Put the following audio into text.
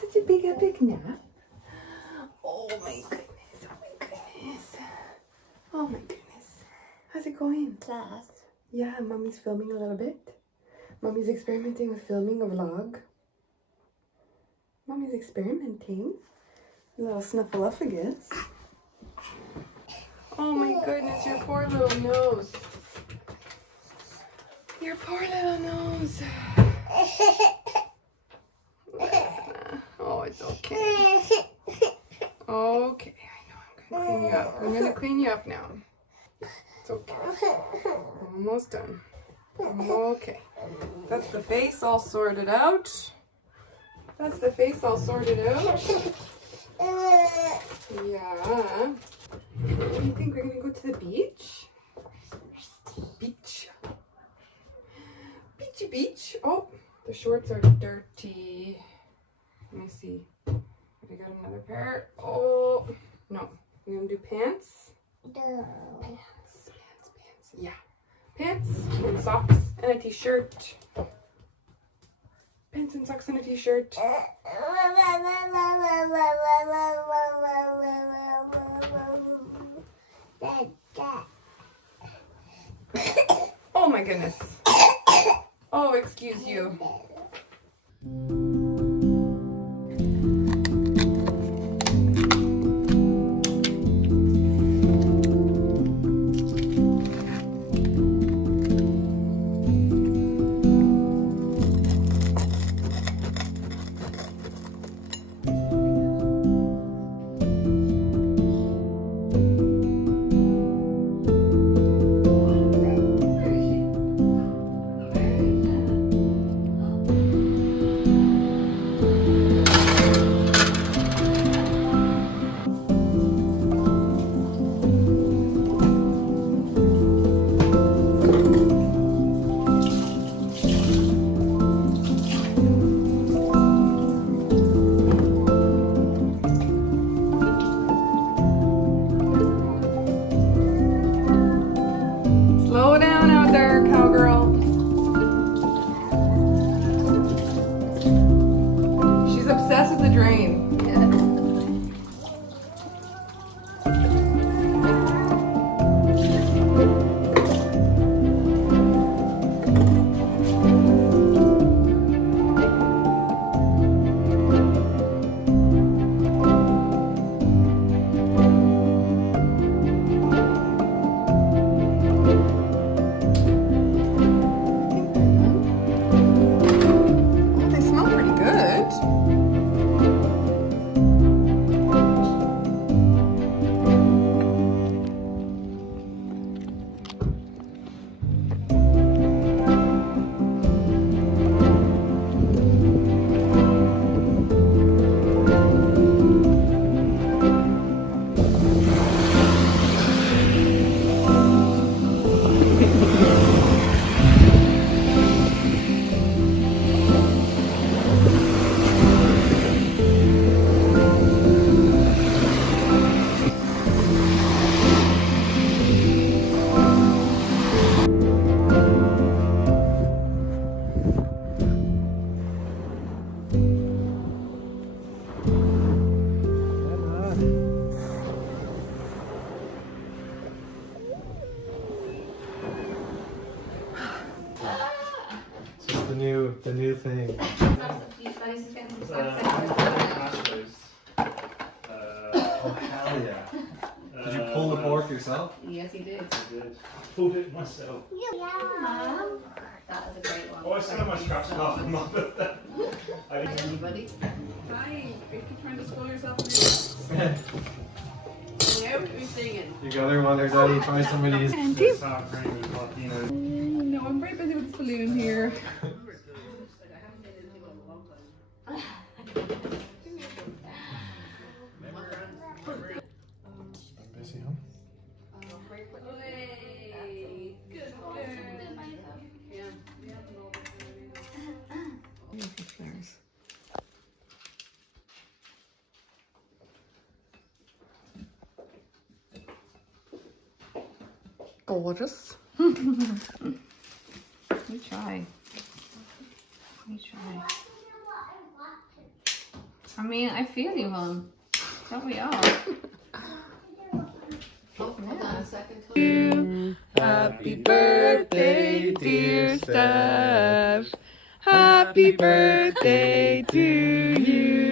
such a big epic nap. Oh my goodness, oh my goodness. Oh my goodness. How's it going? Class. Yeah, Mommy's filming a little bit. Mommy's experimenting with filming a vlog. Mommy's experimenting. A little snuffleupagus. Oh my goodness, your poor little nose. Your poor little nose. Oh, it's okay. Okay, I know. I'm gonna clean you up. I'm gonna clean you up now. It's okay. Almost done. Okay. That's the face all sorted out. That's the face all sorted out. Yeah. What do you think? We're gonna go to the beach? Beach. Beachy beach. Oh, the shorts are dirty. Let me see. Have I got another pair? Oh, no. We're gonna do pants? No. Pants. Yeah. Pants and socks and a t-shirt. Pants and socks and a t-shirt. Oh my goodness. Oh, excuse you. Slow down out there, cowgirl. She's obsessed with the drain. Oh, they smell pretty good. The new thing. Oh hell yeah! Did you pull the pork yourself? Yes, he did. I did. Pulled it myself. Mom. That was a great one. Oh, I still have my scraps off. I'm not with that. Hi, everybody. Hi. Are you trying to spoil yourself? Now we're singing. You got her while there's Daddy try some of these. No, I'm very busy with this balloon here. Busy, huh? Good. Flowers. Gorgeous. We try. I mean, I feel you, hon. Don't we all? Oh, hold on a second. Happy birthday, dear Steph. Happy birthday to you.